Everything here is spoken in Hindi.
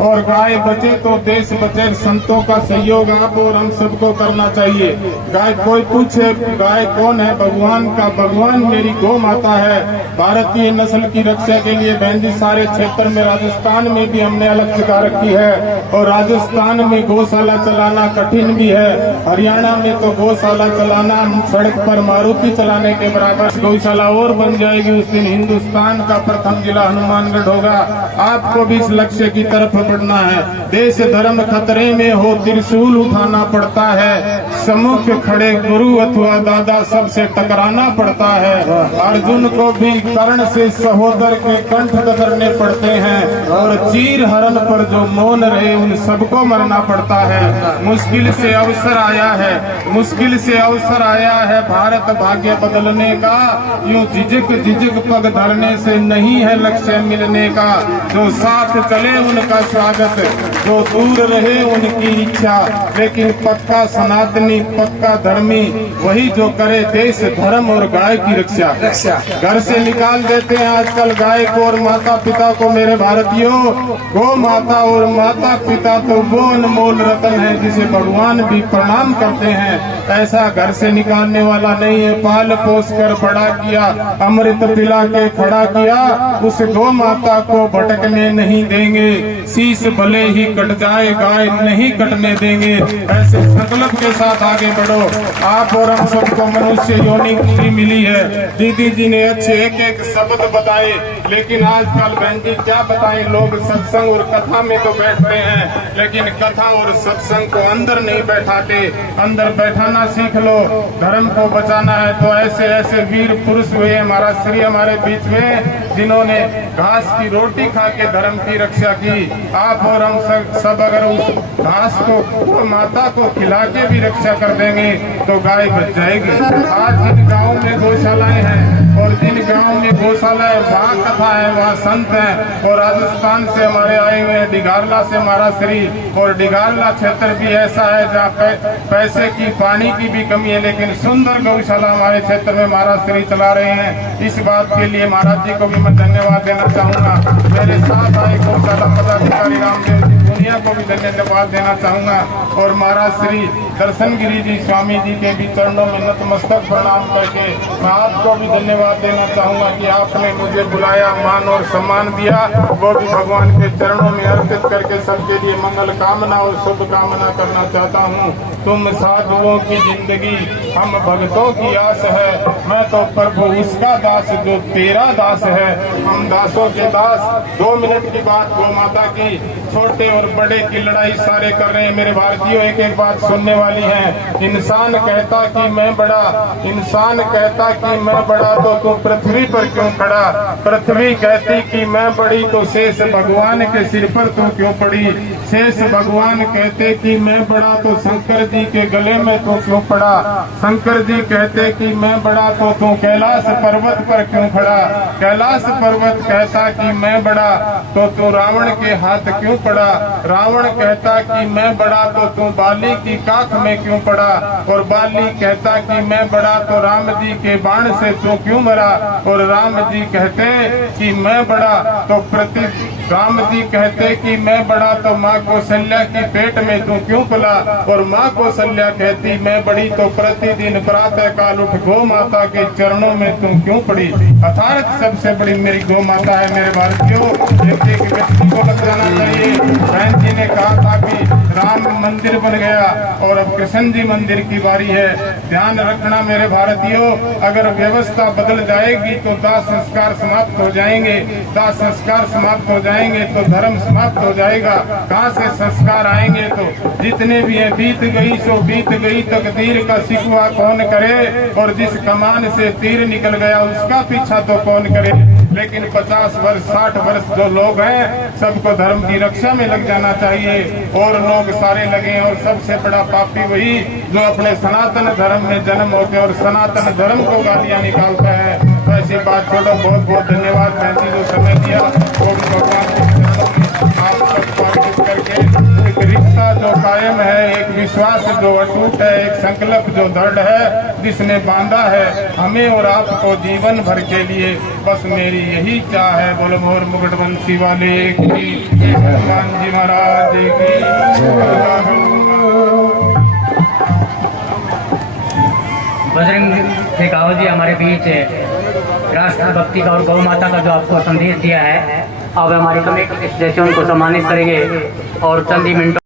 और गाय बचे तो देश बचे। संतों का सहयोग आप और हम सबको करना चाहिए। गाय कोई पूछे गाय कौन है? भगवान का भगवान मेरी गौ माता है। भारतीय नस्ल की रक्षा के लिए बहन जी सारे क्षेत्र में, राजस्थान में भी हमने अलग जगह रखी है और राजस्थान में गौशाला चलाना कठिन भी है। हरियाणा में तो गौशाला चलाना सड़क पर मारुति चलाने के बराबर। गौशाला और बन जाएगी उस दिन हिंदुस्तान का प्रथम जिला हनुमानगढ़ होगा। आपको भी इस लक्ष्य की तरफ बढ़ना है। देश धर्म खतरे में हो त्रिशूल उठाना पड़ता है। सम्मुख खड़े गुरु अथवा दादा सबसे टकराना पड़ता है। अर्जुन को भी कर्ण से सहोदर के कंठ कतरने पड़ते हैं और चीर हरण पर जो मौन रहे उन सबको मरना पड़ता है। मुश्किल से अवसर आया है, मुश्किल से अवसर आया है भारत भाग्य बदलने का। यूं झिझक झिझक पग धरने से नहीं है लक्ष्य मिलने का। जो साथ चले उनका स्वागत, जो दूर रहे उनकी इच्छा। लेकिन पक्का सनातनी पक्का धर्मी वही जो करे देश धर्म और गाय की रक्षा। घर से निकाल देते हैं आजकल गाय को और माता पिता को। मेरे भारतीयों, गौ माता और माता पिता तो वो अनमोल रतन है जिसे भगवान भी प्रणाम करते हैं। ऐसा घर से निकालने वाला नहीं है। पाल पोस कर बड़ा किया, अमृत पिला के खड़ा किया, उस गौ माता को भटकने नहीं देंगे। शीश भले ही कट जाए गाय नहीं कटने देंगे। ऐसे संकल्प के साथ आगे बढ़ो। आप और हम सबको मनुष्य योनि की मिली है। दीदी जी ने अच्छे एक एक शब्द बताए, लेकिन आजकल बहन जी क्या बताएं, लोग सत्संग और कथा में तो बैठते हैं लेकिन कथा और सत्संग को अंदर नहीं बैठाते। अंदर बैठाना सीख लो। धर्म को बचाना है तो ऐसे ऐसे वीर पुरुष हुए हमारा श्री हमारे बीच में जिन्होंने घास की रोटी खा के धर्म की रक्षा की। आप और हम सब अगर उस घास को माता को खिला के भी रक्षा कर देंगे तो गाय बच जाएगी। आज जिन गाँव में गौशालाएं हैं और जिन गाँव में गौशाला है वहाँ कथा है, वहाँ संत है। और राजस्थान से हमारे आए हुए हैं, डिगारला से हमारा श्री, और डिगारला क्षेत्र भी ऐसा है जहाँ पैसे की पानी की भी कमी है लेकिन सुंदर गौशाला हमारे क्षेत्र में महाराज श्री चला रहे हैं। इस बात के लिए महाराज जी को भी मैं धन्यवाद देना चाहूँगा। मेरे साथ आए गौशाला पदाधिकारी रामदेव जी दुनिया को भी धन्यवाद देना चाहूँगा। और महाराज श्री दर्शन गिरी जी स्वामी जी के भी चरणों में नतमस्तक प्रणाम करके मैं आपको भी धन्यवाद देना चाहूँगा कि आपने मुझे बुलाया, मान और सम्मान दिया। वो भी भगवान के चरणों में अर्पित करके सबके लिए मंगल कामना और शुभ कामना करना चाहता हूँ। तुम साधुओं की जिंदगी हम भक्तों की आस है। मैं तो प्रभु उसका दास जो तेरा दास है। हम दासों के दास। 2 मिनट की बात गौ माता की, छोटे और बड़े की लड़ाई सारे कर रहे हैं। मेरे भारतीयों एक एक बात सुनने वाली है। इंसान कहता कि मैं बड़ा, इंसान कहता कि मैं बड़ा तो तू पृथ्वी पर क्यों खड़ा? पृथ्वी कहती कि मैं बड़ी तो शेष भगवान के सिर पर तू क्यों पड़ी? शेष भगवान कहते कि मैं बड़ा तो शंकर जी के गले में तू क्यों पड़ा? शंकर जी कहते कि मैं बड़ा तो तू कैलाश पर्वत पर क्यों खड़ा? कैलाश पर्वत कहता कि मैं बड़ा तो तू रावण के हाथ क्यों पड़ा? रावण कहता कि मैं बड़ा तो तू बाली की काख में क्यों पड़ा? और बाली कहता कि मैं बड़ा तो राम जी के बाण से तू क्यों मरा? और राम जी कहते कि मैं बड़ा तो राम जी कहते कि मैं बड़ा तो माँ कौशल्या की पेट में तू क्यों पला? और माँ कौशल्या कहती मैं बड़ी तो प्रतिदिन प्रातः काल उठ गौ माता के चरणों में तू क्यों पड़ी? अर्थात सबसे बड़ी मेरी गौ माता है। मेरे भारतीयों, एक व्यक्ति को लग जाना चाहिए। बहन जी ने कहा था कि राम मंदिर बन गया और अब कृष्ण जी मंदिर की बारी है। ध्यान रखना मेरे भारतीयों, अगर व्यवस्था बदल जाएगी तो दाह संस्कार समाप्त हो जाएंगे। दाह संस्कार समाप्त हो जाएंगे तो धर्म समाप्त हो जाएगा। कहाँ से संस्कार आएंगे? तो जितने भी हैं बीत गई सो बीत गई, तकदीर का शिकवा कौन करे? और जिस कमान से तीर निकल गया उसका पीछा तो कौन करे? लेकिन 50 वर्ष 60 वर्ष जो लोग हैं सबको धर्म की रक्षा में लग जाना चाहिए और लोग सारे लगे। और सबसे बड़ा पापी वही जो अपने सनातन धर्म में जन्म होते और सनातन धर्म को गालियां निकालता है। तो ऐसी बात छोड़ो। बहुत बहुत धन्यवाद बहन जी जो समय दिया। भगवान के चरणों में आप सब करके रिश्ता जो कायम है, एक विश्वास जो अटूट है, एक संकल्प जो दृढ़ है, जिसने बांधा है हमें और आपको जीवन भर के लिए। बस मेरी यही चाह है। बोलो मोर मुकुटवंशी वाले की, हनुमान जी महाराज की। बजरंग शेखावत जी हमारे बीच राष्ट्रभक्ति का और गौ माता का जो आपको संदेश दिया है, अब हमारी कमेटी के सदस्य उनको सम्मानित करेंगे और चंद ही मिनटों